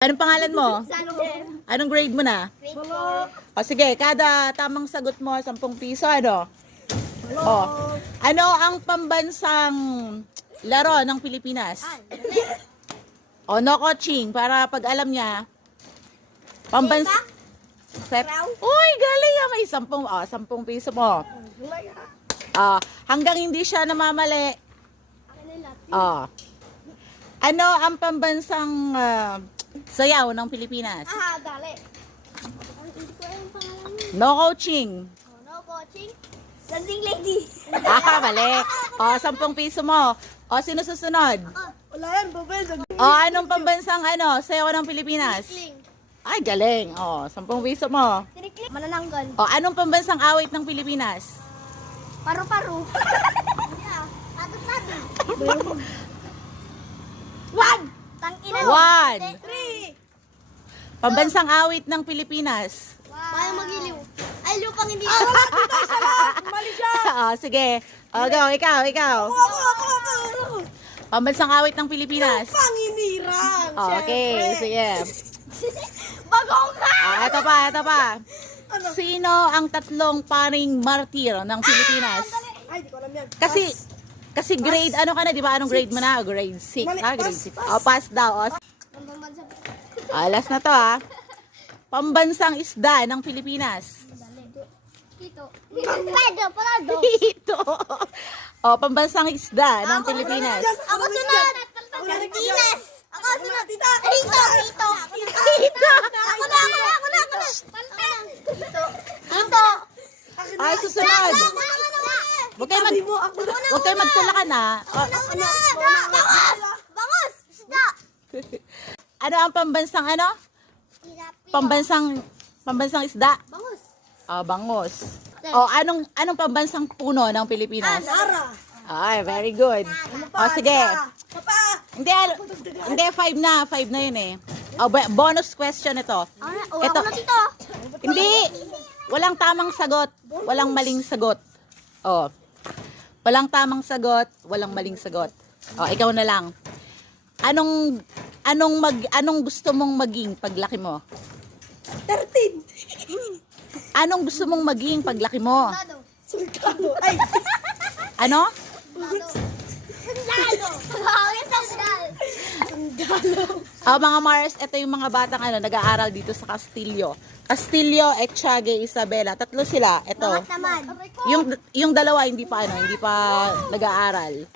Anong pangalan mo? Sander. Anong grade mo na? O sige, kada tamang sagot mo, 10 piso, ano? O, ano ang pambansang laro ng Pilipinas? O, no coaching, para pag alam niya. Uy, galing ah, may 10 piso mo. Hanggang hindi siya namamali. Ano ang pambansang sayaw ng Pilipinas? Dali. Hindi ko alam yung pangalan. No coaching. No coaching. Dancing lady. Mali. O, 10 piso mo. O, sino susunod? Wala yan, babel. O, anong pambansang sayaw ng Pilipinas? Ay, galing. O, 10 piso mo. Manananggal. O, anong pambansang awit ng Pilipinas? Paru-paru. Tado-tado. One! Tang-ina. 1. 3. Pambansang awit ng Pilipinas. Bayang magiliw. Ay, lupang hindi. Mali siya. O, sige. O, go, ikaw. Ako. Pambansang awit ng Pilipinas. Panginirang. Okay, sige. Bagong ka. Ito pa. Sino ang tatlong paring martir ng Pilipinas? Ay, di ko alam yan. Kasi grade, ano ka na, di ba? Anong grade mo na? Grade 6. Grade 6. O, pass daw. Last na to, Pambansang isda ng Pilipinas. Tito. Pedro, Prado. Ito. O, pambansang isda ng Pilipinas. Ako sunod. Sardinas. Ako sunod. Rito. Ito. Ako na. Rito. Ay, susunod. Huwag kayo magtulakan, ha? Bangos. Isda. Ano ang pambansang Pambansang isda? Bangos. Bangos. O, anong pambansang puno ng Pilipinas? Nara. Ay, very good. O, sige. Hindi, 5 na yun eh. O, bonus question ito. Ako na dito. Hindi. Walang tamang sagot. Walang maling sagot. O. Walang tamang sagot. Walang maling sagot. O, ikaw na lang. Anong gusto mong maging paglaki mo? 13. Anong gusto mong maging paglaki mo? Sultano. Ay. Ano? Sundalo. Mga Mars, ito yung mga batang nag-aaral dito sa Castillo. Castillo, Etiague, Isabela. 3 sila. Ito. Naman. Yung dalawa hindi pa nag-aaral.